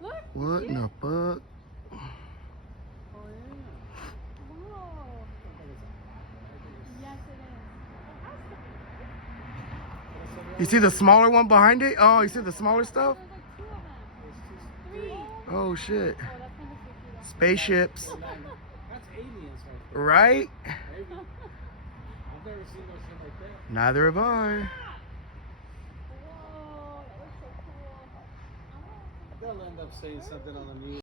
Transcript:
Look. What in the fuck? Whoa. Yes, it is. You see the smaller one behind it? Oh, you see the smaller stuff? There's like 2 of them. 3. Oh shit. Oh, that's kind of freaky though. Spaceships. That's aliens right there. Right? Maybe. I've never seen no shit like that. Neither have I. Whoa, that looks so cool. They'll end up saying something on the news.